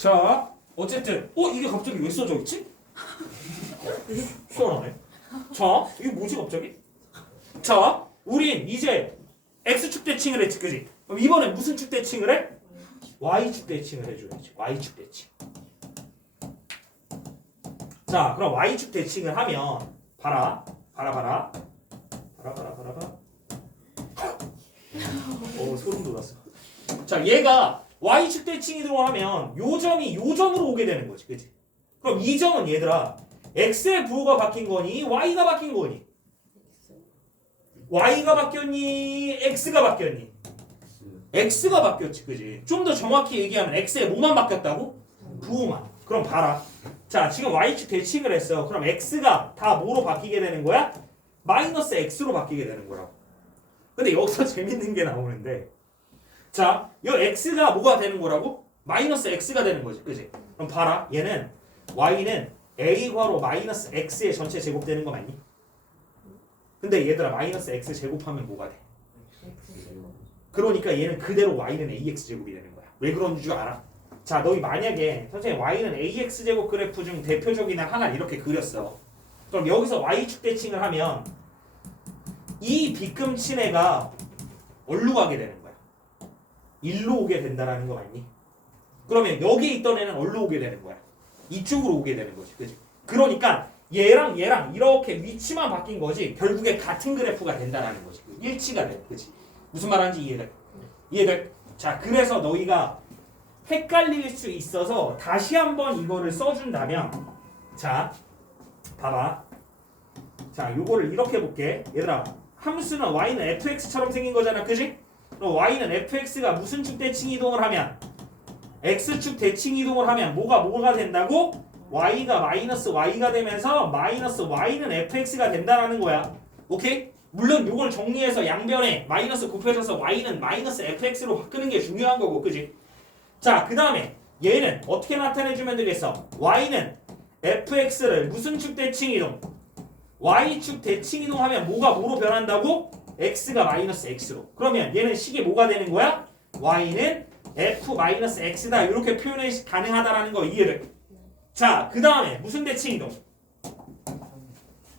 자, 어쨌든 이게 갑자기 왜 써져 있지? 희한하네. 자, 이게 뭐지 갑자기? 자, 우린 이제 X축 대칭을 했지, 그지? 그럼 이번엔 무슨 축 대칭을 해? Y축 대칭을 해줘야지. Y축 대칭. 자, 그럼 Y축 대칭을 하면 봐라. 소름 돋았어. 자, 얘가 Y축 대칭이 들어가면 요 점이 요 점으로 오게 되는 거지, 그지? 그럼 이 점은 얘들아 X의 부호가 바뀐 거니 Y가 바뀐 거니? Y가 바뀌었니? X가 바뀌었니? X가 바뀌었지, 그지? 좀 더 정확히 얘기하면 X의 뭐만 바뀌었다고? 부호만. 그럼 봐라. 자, 지금 Y축 대칭을 했어. 그럼 X가 다 뭐로 바뀌게 되는 거야? 마이너스 X로 바뀌게 되는 거라고. 근데 여기서 재밌는 게 나오는데, 자, 이 X가 뭐가 되는 거라고? 마이너스 X가 되는 거지, 그지? 그럼 봐라. 얘는 Y는 A 괄호 마이너스 X의 전체 제곱 되는 거 맞니? 근데 얘들아 마이너스 X 제곱하면 뭐가 돼? 그러니까 얘는 그대로 Y는 AX 제곱이 되는 거야. 왜 그런 줄 알아? 자, 너희 만약에 선생님 Y는 AX 제곱 그래프 중 대표적인 하나를 이렇게 그렸어. 그럼 여기서 Y축 대칭을 하면 이 빗금친 애가 어디로 가게 되는 거야? 1로 오게 된다라는 거 맞니? 그러면 여기 있던 애는 어디로 오게 되는 거야? 이쪽으로 오게 되는 거지, 그지? 그러니까 얘랑 이렇게 위치만 바뀐 거지 결국에 같은 그래프가 된다라는 거지. 일치가 돼, 그지? 무슨 말하는지 이해돼? 이해돼? 자, 그래서 너희가 헷갈릴 수 있어서 다시 한번 이거를 써준다면, 자, 봐봐. 자, 요거를 이렇게 볼게. 얘들아, 함수는 y는 fx처럼 생긴 거잖아, 그지? 그럼 y는 fx가 무슨 축 대칭 이동을 하면? x축 대칭 이동을 하면 뭐가 된다고? y가 마이너스 y가 되면서 마이너스 y는 fx가 된다라는 거야. 오케이? 물론 요걸 정리해서 양변에 마이너스 곱해져서 y는 마이너스 fx로 바꾸는 게 중요한 거고, 그지? 자, 그 다음에 얘는 어떻게 나타내주면 되겠어? y는 fx를 무슨 축 대칭 이동? y축 대칭 이동하면 뭐로 변한다고? x가 마이너스 x로. 그러면 얘는 식이 뭐가 되는 거야? y는 f 마이너스 x다. 이렇게 표현이 가능하다라는 거 이해돼? 자, 그 다음에 무슨 대칭 이동?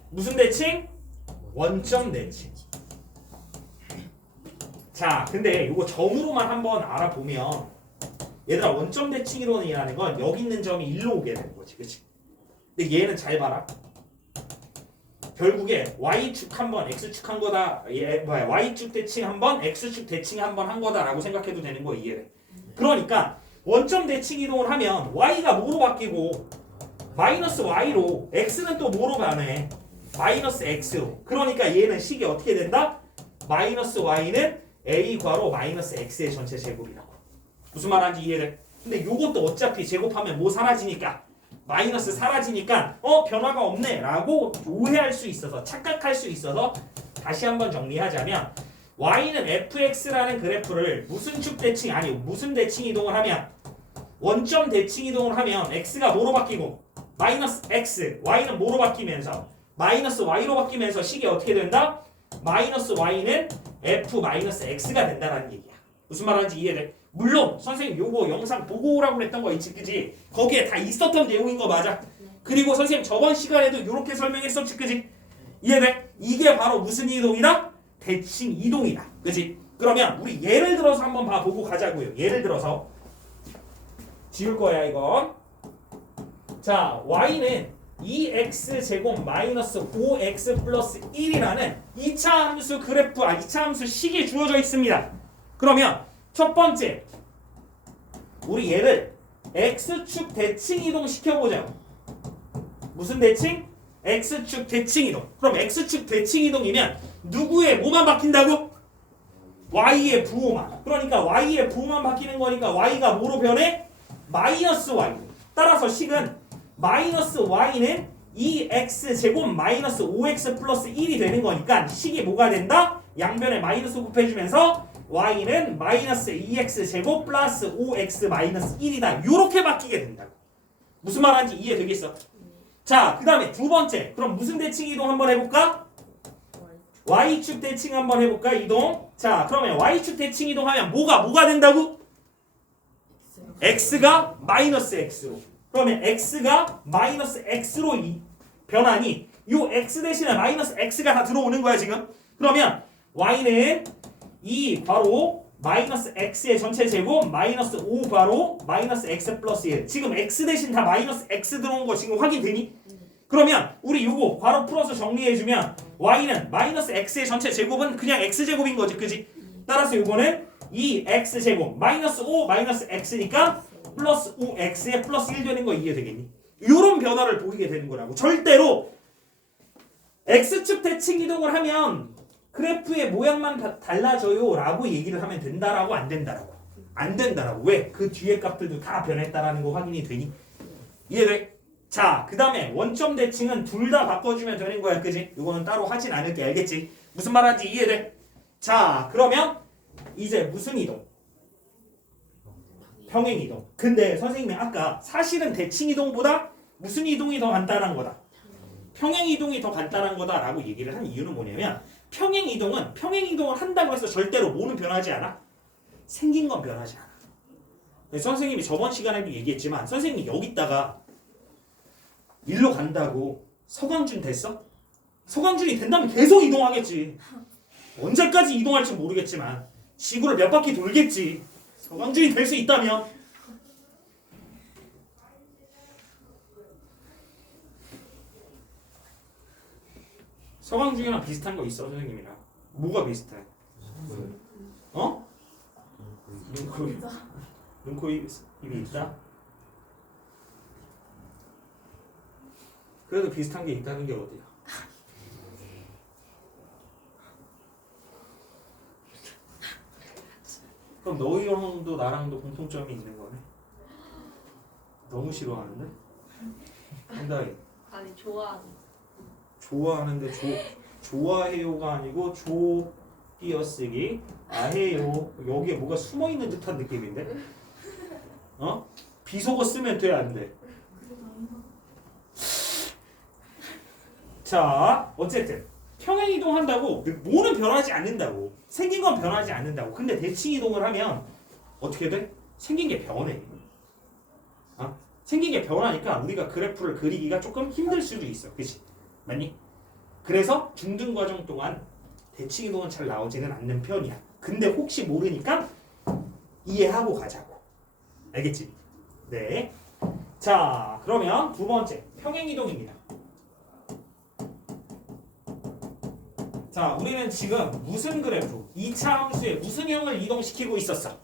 무슨 대칭? 원점 대칭. 자, 근데 이거 점으로만 한번 알아보면 얘들아 원점 대칭 이동이라는 건 여기 있는 점이 1로 오게 되는 거지, 그치? 근데 얘는 잘 봐라. 결국에 y축 한 번, x축 한 거다. y축 대칭 한 번, x축 대칭 한 번 한 거다라고 생각해도 되는 거 이해돼? 그러니까 원점 대칭 이동을 하면 y가 뭐로 바뀌고 마이너스 y로, x는 또 뭐로 변해? 마이너스 x로. 그러니까 얘는 식이 어떻게 된다? 마이너스 y는 a 괄호 마이너스 x의 전체 제곱이라고. 무슨 말하는지 이해돼? 근데 요것도 어차피 제곱하면 뭐 사라지니까? 마이너스 사라지니까 변화가 없네 라고 오해할 수 있어서, 착각할 수 있어서 다시 한번 정리하자면 y는 fx라는 그래프를 무슨 축 대칭, 아니 무슨 대칭 이동을 하면, 원점 대칭 이동을 하면 x가 뭐로 바뀌고 마이너스 x, y는 뭐로 바뀌면서 마이너스 y로 바뀌면서 식이 어떻게 된다? 마이너스 y는 f 마이너스 x가 된다는 얘기야. 무슨 말하는지 이해돼? 물론 선생님 요거 영상 보고 오라고 그랬던 거 있지, 그지? 거기에 다 있었던 내용인 거 맞아? 그리고 선생님 저번 시간에도 이렇게 설명했었지, 그지? 이해돼? 이게 바로 무슨 이동이다? 대칭 이동이다, 그지? 그러면 우리 예를 들어서 한번 봐보고 가자고요. 예를 들어서 지울 거야 이건. 자, y는 2x 제곱 마이너스 5x 플러스 1이라는 2차 함수 그래프, 2차 함수 식이 주어져 있습니다. 그러면 첫 번째, 우리 얘를 x축 대칭 이동 시켜보자고. 무슨 대칭? x축 대칭 이동. 그럼 x축 대칭 이동이면 누구의 뭐만 바뀐다고? y의 부호만. 그러니까 y의 부호만 바뀌는 거니까 y가 뭐로 변해? 마이너스 y. 따라서 식은 마이너스 y는 2x 제곱 마이너스 5x 플러스 1이 되는 거니까 식이 뭐가 된다? 양변에 마이너스 곱해주면서 y는 마이너스 2x 제곱 플러스 5x 마이너스 1이다. 요렇게 바뀌게 된다고. 무슨 말하는지 이해되겠어? 자, 그 다음에 두 번째. 그럼 무슨 대칭 이동 한번 해볼까? y축 대칭 한번 해볼까? 이동. 자, 그러면 y축 대칭 이동하면 뭐가 된다고? x가 마이너스 x로. 그러면 x가 마이너스 x로 변하니 요 x 대신에 마이너스 x가 다 들어오는 거야 지금. 그러면 y는 이 바로 마이너스 x의 전체 제곱 마이너스 5 바로 마이너스 x 플러스 1. 지금 x 대신 다 마이너스 x 들어온 거 지금 확인되니? 그러면 우리 요거 바로 풀어서 정리해주면 y는 마이너스 x의 전체 제곱은 그냥 x제곱인 거지, 그지? 따라서 요거는 2x제곱 마이너스 5 마이너스 x니까 플러스 5x에 플러스 1 되는 거 이해되겠니? 요런 변화를 보이게 되는 거라고. 절대로 x축 대칭 이동을 하면 그래프의 모양만 달라져요 라고 얘기를 하면 된다라고 안 된다라고. 안 된다라고. 왜? 그 뒤에 값들도 다 변했다라는 거 확인이 되니? 이해돼? 자, 그 다음에 원점 대칭은 둘 다 바꿔주면 되는 거야, 그지? 이거는 따로 하진 않을게, 알겠지? 무슨 말하는지 이해돼? 자, 그러면 이제 무슨 이동? 평행 이동. 근데 선생님이 아까 사실은 대칭 이동보다 무슨 이동이 더 간단한 거다? 평행 이동이 더 간단한 거다라고 얘기를 한 이유는 뭐냐면 평행 이동을 한다고 해서 절대로 뭐는 변하지 않아? 생긴 건 변하지 않아. 선생님이 저번 시간에도 얘기했지만 선생님이 여기다가 일로 간다고 서광준 됐어? 서광준이 된다면 계속 이동하겠지. 언제까지 이동할지 모르겠지만 지구를 몇 바퀴 돌겠지. 서광준이 될 수 있다면. 서광준이랑 비슷한 거 있어, 선생님이랑. 뭐가 비슷해? 어? 눈, 코, 입이 있다? 그래도 비슷한 게 있다는 게 어디야? 그럼 너희랑도 나랑도 공통점이 있는 거네? 너무 싫어하는데? 한다이. 아니 좋아하는. 좋아하는데 좋아해요가 아니고 띄어쓰기 아해요. 여기에 뭐가 숨어있는 듯한 느낌인데? 어? 비속어 쓰면 돼, 안 돼? 자, 어쨌든 평행 이동한다고 뭐는 변하지 않는다고. 생긴 건 변하지 않는다고. 근데 대칭 이동을 하면 어떻게 돼? 생긴 게 변해. 어? 생긴 게 변하니까 우리가 그래프를 그리기가 조금 힘들 수도 있어. 그치? 맞니? 그래서 중등 과정 동안 대칭 이동은 잘 나오지는 않는 편이야. 근데 혹시 모르니까 이해하고 가자고. 알겠지? 네. 자, 그러면 두 번째 평행 이동입니다. 자, 우리는 지금 무슨 그래프, 2차 함수에 무슨 형을 이동시키고 있었어?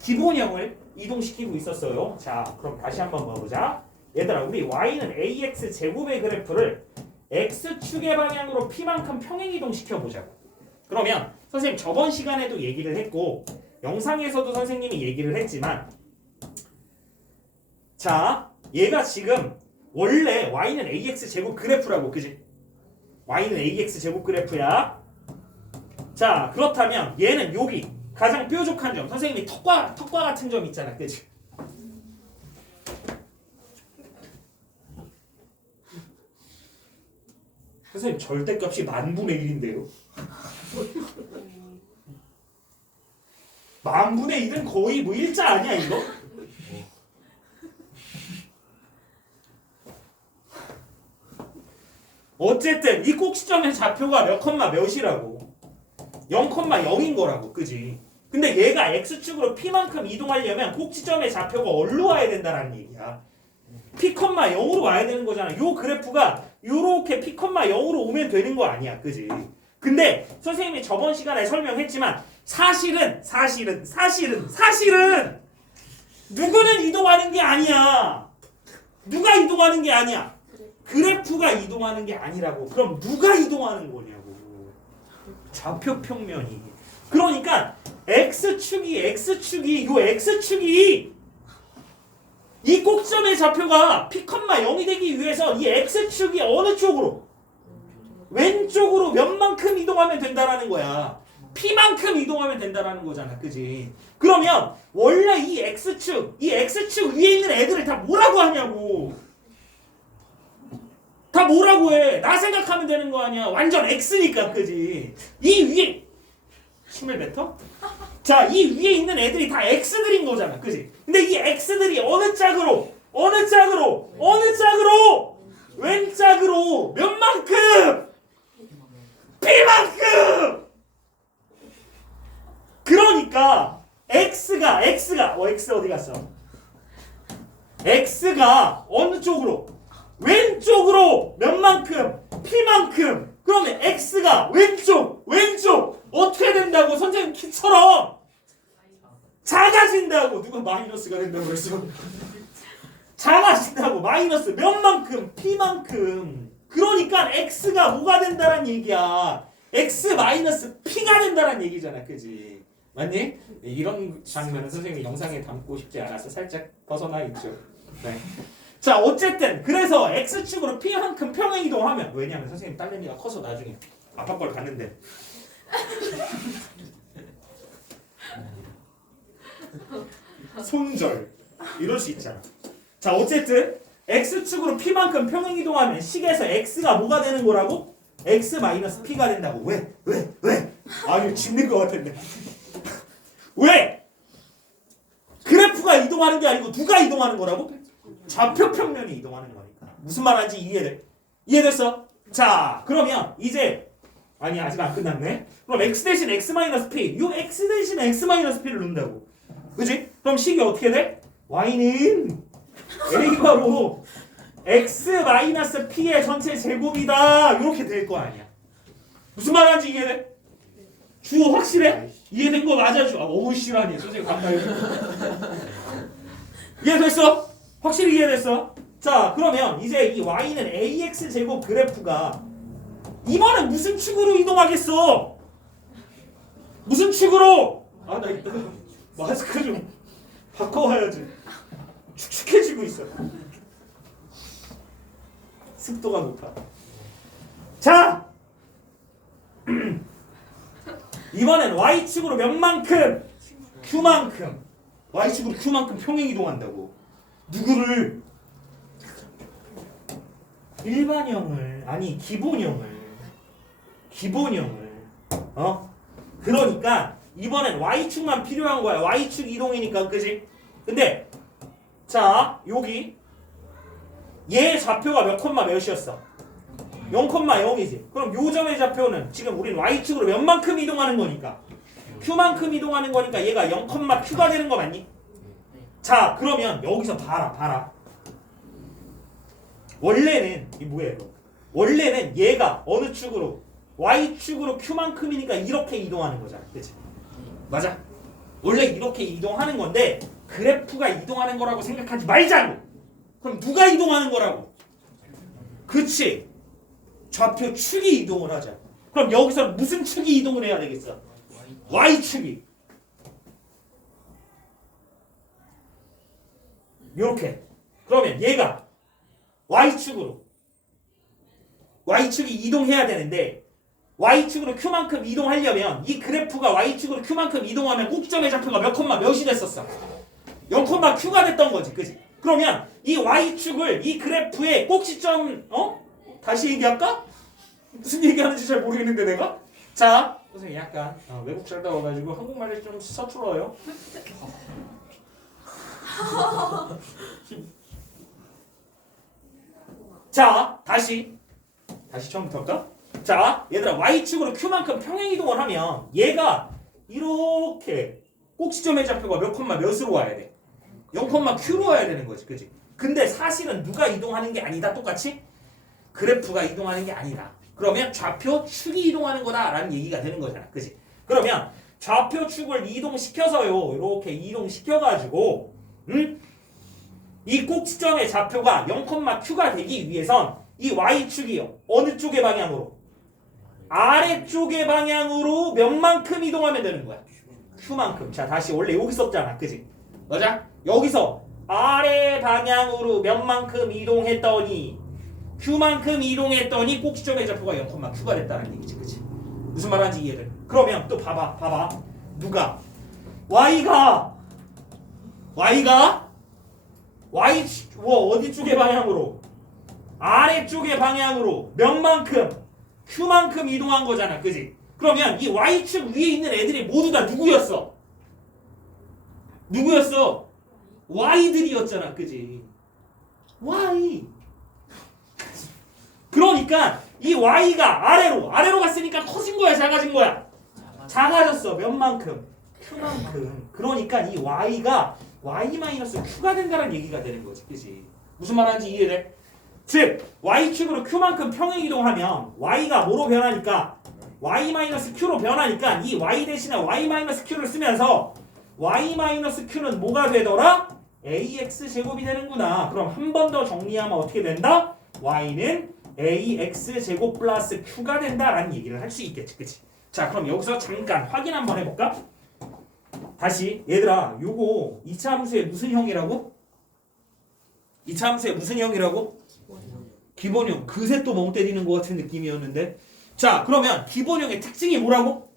기본형을 이동시키고 있었어요. 자, 그럼 다시 한번 봐보자. 얘들아, 우리 y는 ax 제곱의 그래프를 x축의 방향으로 p만큼 평행 이동시켜보자고. 그러면 선생님 저번 시간에도 얘기를 했고 영상에서도 선생님이 얘기를 했지만 자, 얘가 지금 원래 y는 ax 제곱 그래프라고, 그지? y는 ax 제곱 그래프야. 자, 그렇다면 얘는 여기 가장 뾰족한 점, 선생님이 턱과 같은 점 있잖아, 그치? 선생님 절대값이 10,000분의 1인데요. 10,000분의 1은 거의 뭐 일자 아니야 이거? 어쨌든 이 꼭지점의 좌표가 몇 컴마 몇이라고? 0,0인 거라고, 그지? 근데 얘가 x축으로 p만큼 이동하려면 꼭지점의 좌표가 어디로 와야 된다는 얘기야. p,0으로 와야 되는 거잖아. 요 그래프가 요렇게 p,0으로 오면 되는 거 아니야, 그지? 근데 선생님이 저번 시간에 설명했지만 사실은 누구는 이동하는 게 아니야. 누가 이동하는 게 아니야. 그래프가 이동하는 게 아니라고. 그럼 누가 이동하는 거냐고. 좌표 평면이. 그러니까 x축이 이 꼭지점의 좌표가 p,0이 되기 위해서 이 x축이 어느 쪽으로? 왼쪽으로 몇만큼 이동하면 된다라는 거야. p만큼 이동하면 된다라는 거잖아, 그지? 그러면 원래 이 x축 위에 있는 애들을 다 뭐라고 하냐고. 다 뭐라고 해? 나 생각하면 되는 거 아니야. 완전 x니까, 그지? 이 위에 침을 뱉어? 자, 이 위에 있는 애들이 다 x들인 거잖아, 그지? 근데 이 x들이 어느 짝으로 웬 짝으로 몇 만큼 p만큼. 그러니까 x가 x 어디 갔어? x가 어느 쪽으로? 왼쪽으로 몇 만큼? p만큼. 그러면 x가 왼쪽 어떻게 된다고? 선생님 키처럼 작아진다고. 누가 마이너스가 된다고 그랬어? 작아진다고. 마이너스 몇 만큼? p만큼. 그러니까 x가 뭐가 된다는 얘기야? x 마이너스 p가 된다는 얘기잖아, 그지? 맞니? 이런 장면은 선생님이 영상에 담고 싶지 않아서 살짝 벗어나 있죠. 네. 자, 어쨌든 그래서 x축으로 p만큼 평행 이동하면, 왜냐면 선생님 딸내미가 커서 나중에 아빠 걸 갔는데 손절 이럴 수 있잖아. 자, 어쨌든 x축으로 p만큼 평행 이동하면 식에서 x가 뭐가 되는 거라고? x 마이너스 p가 된다고. 왜? 아, 이거 짚는 거 같은데. 왜? 그래프가 이동하는 게 아니고 누가 이동하는 거라고? 좌표 평면이 이동하는 거니까. 무슨 말인지 이해됐어? 자, 그러면 이제 아니 아직 안 끝났네. 그럼 x 대신 x 마이너스 p, 요 x 대신 x 마이너스 p를 넣는다고. 그지? 그럼 식이 어떻게 돼? y는 a가로 x 마이너스 p의 전체 제곱이다. 이렇게 될 거 아니야. 무슨 말인지 이해돼? 주어 확실해? 이해된 거 맞아 주. 어우 실하니 선생님 감사해요. 이해됐어? 확실히 이해됐어? 자, 그러면 이제 이 y는 ax 제곱 그래프가 이번엔 무슨 축으로 이동하겠어? 무슨 축으로? 아, 나 이따 마스크 좀 바꿔와야지. 축축해지고 있어. 습도가 높아. 자, 이번엔 y축으로 몇 만큼? q만큼. y축으로 q만큼 평행 이동한다고. 누구를? 일반형을, 아니 기본형을. 그러니까 이번엔 y축만 필요한 거야. y축 이동이니까, 그지? 근데 자, 여기 얘 좌표가 몇 콤마 몇이었어? 0,0이지. 그럼 요 점의 좌표는 지금 우린 y축으로 몇 만큼 이동하는 거니까 q만큼 이동하는 거니까 얘가 0,q가 되는 거 맞니? 자, 그러면 여기서 봐라. 원래는 이 뭐예요? 원래는 얘가 어느 축으로? y축으로 q만큼이니까 이렇게 이동하는 거잖아, 그치? 맞아. 원래 이렇게 이동하는 건데 그래프가 이동하는 거라고 생각하지 말자고. 그럼 누가 이동하는 거라고? 그치? 좌표 축이 이동을 하자. 그럼 여기서 무슨 축이 이동을 해야 되겠어? y축이. 요렇게. 그러면 얘가 y축이 이동해야 되는데 y축으로 q만큼 이동하려면 이 그래프가 y축으로 q만큼 이동하면 꼭지점의 좌표가 몇 콤마 몇이 됐었어? 0,q가 됐던 거지, 그지? 그러면 이 y축을 이 그래프의 꼭지점, 다시 얘기할까? 무슨 얘기하는지 잘 모르겠는데 내가? 자, 선생님 약간 외국 살다 와가지고 한국말이 좀 서툴어요. 자, 다시 처음부터 할까? 자, 얘들아, y축으로 q만큼 평행 이동을 하면 얘가 이렇게 꼭지점의 좌표가 몇 콤마 몇으로 와야 돼? 0,q로 와야 되는 거지, 그지? 근데 사실은 누가 이동하는 게 아니다, 똑같이? 그래프가 이동하는 게 아니다. 그러면 좌표 축이 이동하는 거다라는 얘기가 되는 거잖아, 그지? 그러면 좌표 축을 이동시켜서요, 이렇게 이동시켜가지고, 이 꼭지점의 좌표가 0,q가 되기 위해선 이 y축이 어느 쪽의 방향으로? 아래쪽의 방향으로 몇 만큼 이동하면 되는 거야? q만큼. 자, 다시 원래 여기 썼잖아, 그지? 맞아? 여기서 아래 방향으로 몇 만큼 이동했더니 q만큼 이동했더니 꼭지점의 좌표가 0,q가 됐다는 얘기지, 그지? 무슨 말하는지 이해돼? 그러면 또 봐봐. 누가? y가 어디 쪽의 방향으로? 아래쪽의 방향으로 몇 만큼? q만큼 이동한 거잖아, 그지? 그러면 이 y축 위에 있는 애들이 모두 다 누구였어? 누구였어? y들이었잖아, 그지? y. 그러니까 이 y가 아래로 갔으니까 커진 거야, 작아진 거야? 작아졌어. 몇 만큼? q만큼. 그러니까 이 y가 y-q가 된다는 얘기가 되는 거지, 그지? 무슨 말하는지 이해돼? 즉 y축으로 q만큼 평행 이동하면 y가 뭐로 변하니까 y-q로 변하니까 이 y 대신에 y-q를 쓰면서 y-q는 뭐가 되더라? ax 제곱이 되는구나. 그럼 한 번 더 정리하면 어떻게 된다? y는 ax 제곱 플러스 q가 된다라는 얘기를 할 수 있겠지, 그치? 자, 그럼 여기서 잠깐 확인 한번 해볼까? 다시 얘들아, 요거 2차 함수의 무슨 형이라고? 2차 함수의 무슨 형이라고? 기본형. 그새 또 멍 때리는 것 같은 느낌이었는데. 자, 그러면 기본형의 특징이 뭐라고?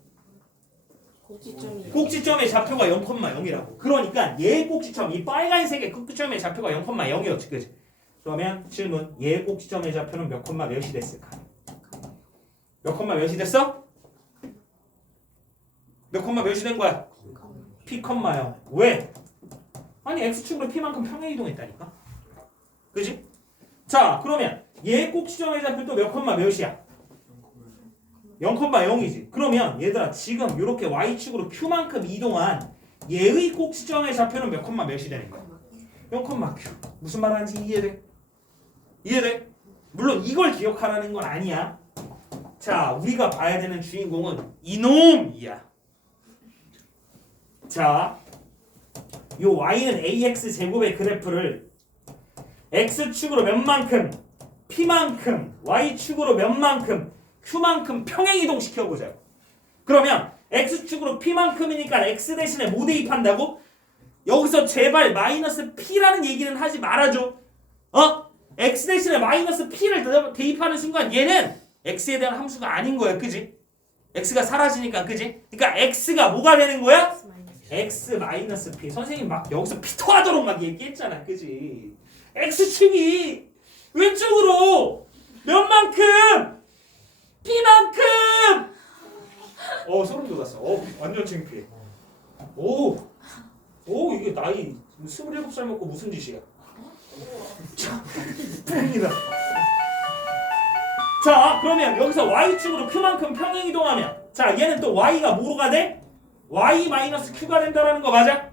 꼭지점의 좌표가 0,0이라고. 그러니까 얘 꼭지점, 이 빨간색의 꼭지점의 좌표가 0,0이었지, 그치? 그러면 질문, 얘 꼭지점의 좌표는 몇 콤마 몇이 됐을까? 몇 콤마 몇이 됐어? 몇 콤마 몇이 된 거야? p, 0. 왜? 아니 x축으로 p만큼 평행 이동했다니까. 그지? 자, 그러면 얘 꼭지점의 좌표도 몇 콤마 몇이야? 0,0이지. 그러면 얘들아, 지금 이렇게 y축으로 q만큼 이동한 얘의 꼭지점의 좌표는 몇 콤마 몇이 되는 거야? 0,q. 무슨 말 하는지 이해돼? 이해돼? 물론 이걸 기억하라는 건 아니야. 자, 우리가 봐야 되는 주인공은 이놈이야. 자, 요 y는 ax 제곱의 그래프를 x축으로 몇 만큼, p만큼, y축으로 몇 만큼, q만큼 평행 이동시켜보자. 그러면 x축으로 p만큼이니까 x 대신에 뭐 대입한다고? 여기서 제발 마이너스 p라는 얘기는 하지 말아줘. x 대신에 마이너스 p를 대입하는 순간 얘는 x에 대한 함수가 아닌 거야, 그지? x가 사라지니까, 그지? 그러니까 x가 뭐가 되는 거야? x 마이너스 p. 선생님 막 여기서 피토하도록 막 얘기했잖아, 그지? x축이 왼쪽으로 몇 만큼? p만큼! 소름 돋았어. 완전 창피해. 이게 나이 27살 먹고 무슨 짓이야? 봅니다. 자, 그러면 여기서 y축으로 q만큼 평행 이동하면, 자, 얘는 또 y가 뭐가 돼? y-q가 된다라는 거 맞아?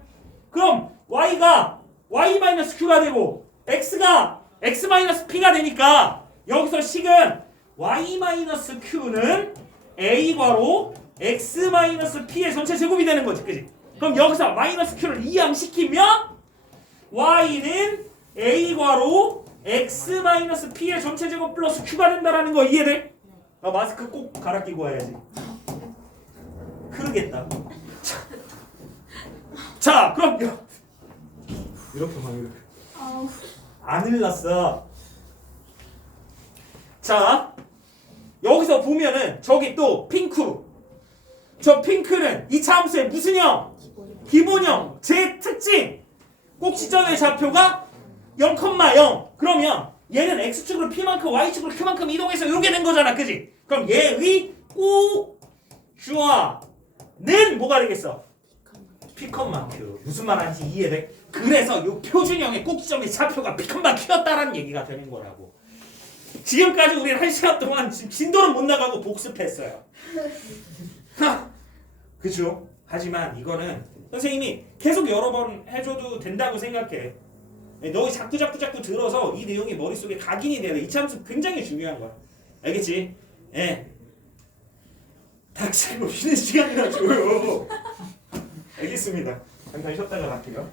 그럼 y가 y-q가 되고 x가 x-p가 되니까 여기서 식은 y-q는 a괄호 x-p의 전체 제곱이 되는 거지, 그지? 그럼 여기서 -q를 이항시키면 y는 a괄호 x-p의 전체 제곱 플러스 q가 된다라는 거 이해돼? 마스크 꼭 갈아 끼고 와야지. 그러겠다. 자, 그럼 이렇게 봐, 이렇게. 안 흘렀어. 자, 여기서 보면은 저기 또 핑크. 저 핑크는 2차 함수의 무슨 형? 기본형. 제 특징. 꼭지점의 좌표가 0,0. 그러면 얘는 x축으로 p만큼 y축으로 q만큼 이동해서 이렇게 된 거잖아, 그지? 그럼 얘의 꼭주와는 뭐가 되겠어? p, q. 무슨 말하는지 이해돼? 그래서 이 표준형의 꼭지점의 좌표가 p, q였다라는 얘기가 되는 거라고. 지금까지 우리는 1시간 동안 진도는 못 나가고 복습했어요. 그죠? 하지만 이거는 선생님이 계속 여러 번 해줘도 된다고 생각해. 너 자꾸 들어서 이 내용이 머릿속에 각인이 돼야 돼. 이 참수 굉장히 중요한 거야. 알겠지? 예. 닥치고 쉬는 시간이나 줘요. 알겠습니다. 잠깐 쉬었다가 갈게요.